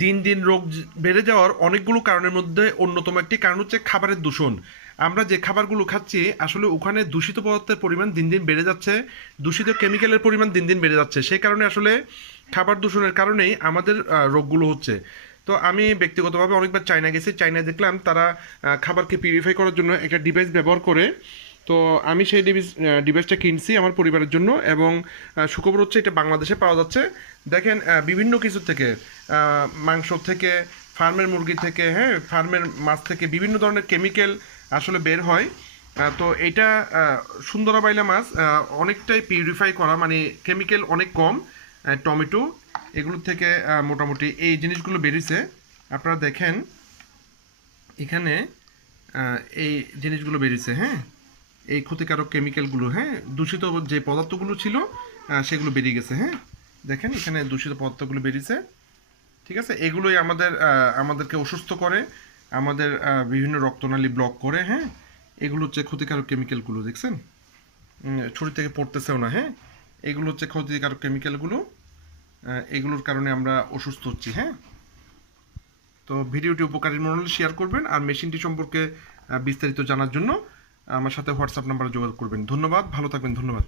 দিন দিন রোগ বেড়ে যাওয়ার অনেকগুলো কারণের মধ্যে অন্যতম একটি কারণ হচ্ছে খাবারের দূষণ। আমরা যে খাবারগুলো খাচ্ছি আসলে ওখানে দূষিত পদার্থের পরিমাণ দিন দিন বেড়ে যাচ্ছে, দূষিত কেমিক্যালের পরিমাণ দিন দিন বেড়ে যাচ্ছে। সেই কারণে আসলে খাবার দূষণের কারণেই আমাদের রোগগুলো হচ্ছে। তো আমি ব্যক্তিগতভাবে অনেকবার চায়না গেছি, চায়নায় দেখলাম তারা খাবারকে পিউরিফাই করার জন্য একটা ডিভাইস ব্যবহার করে। তো আমি সেই ডিভাইসটা কিনছি আমার পরিবারের জন্য, এবং সুখবর হচ্ছে এটা বাংলাদেশে পাওয়া যাচ্ছে। দেখেন বিভিন্ন কিছু থেকে, মাংস থেকে, ফার্মের মুরগি থেকে, হ্যাঁ, ফার্মের মাছ থেকে বিভিন্ন ধরনের কেমিক্যাল আসলে বের হয়। তো এটা সুন্দরা বাইলা মাছ অনেকটাই পিউরিফাই করা, মানে কেমিক্যাল অনেক কম। টমেটো এগুলো থেকে মোটামুটি এই জিনিসগুলো বেরিয়েছে। আপনারা দেখেন এখানে এই জিনিসগুলো বেরিয়েছে, হ্যাঁ, এই ক্ষতিকারক কেমিক্যালগুলো, হ্যাঁ, দূষিত যে পদার্থগুলো ছিল সেগুলো বেরিয়ে গেছে, হ্যাঁ। দেখেন এখানে দূষিত পদার্থগুলো বেরিয়েছে, ঠিক আছে। এগুলোই আমাদেরকে অসুস্থ করে, আমাদের বিভিন্ন রক্তনালী ব্লক করে, হ্যাঁ। এগুলো হচ্ছে ক্ষতিকারক কেমিক্যালগুলো, দেখছেন ছুরি থেকে পড়তেছেও না, হ্যাঁ। এগুলো হচ্ছে ক্ষতিকারক কেমিক্যালগুলো, এগুলোর কারণে আমরা অসুস্থ হচ্ছি, হ্যাঁ। তো ভিডিওটি উপকারী মনে হলে শেয়ার করবেন, আর মেশিনটি সম্পর্কে বিস্তারিত জানার জন্য আমার সাথে হোয়াটসঅ্যাপ নাম্বারে যোগাযোগ করবেন। ধন্যবাদ, ভালো থাকবেন, ধন্যবাদ।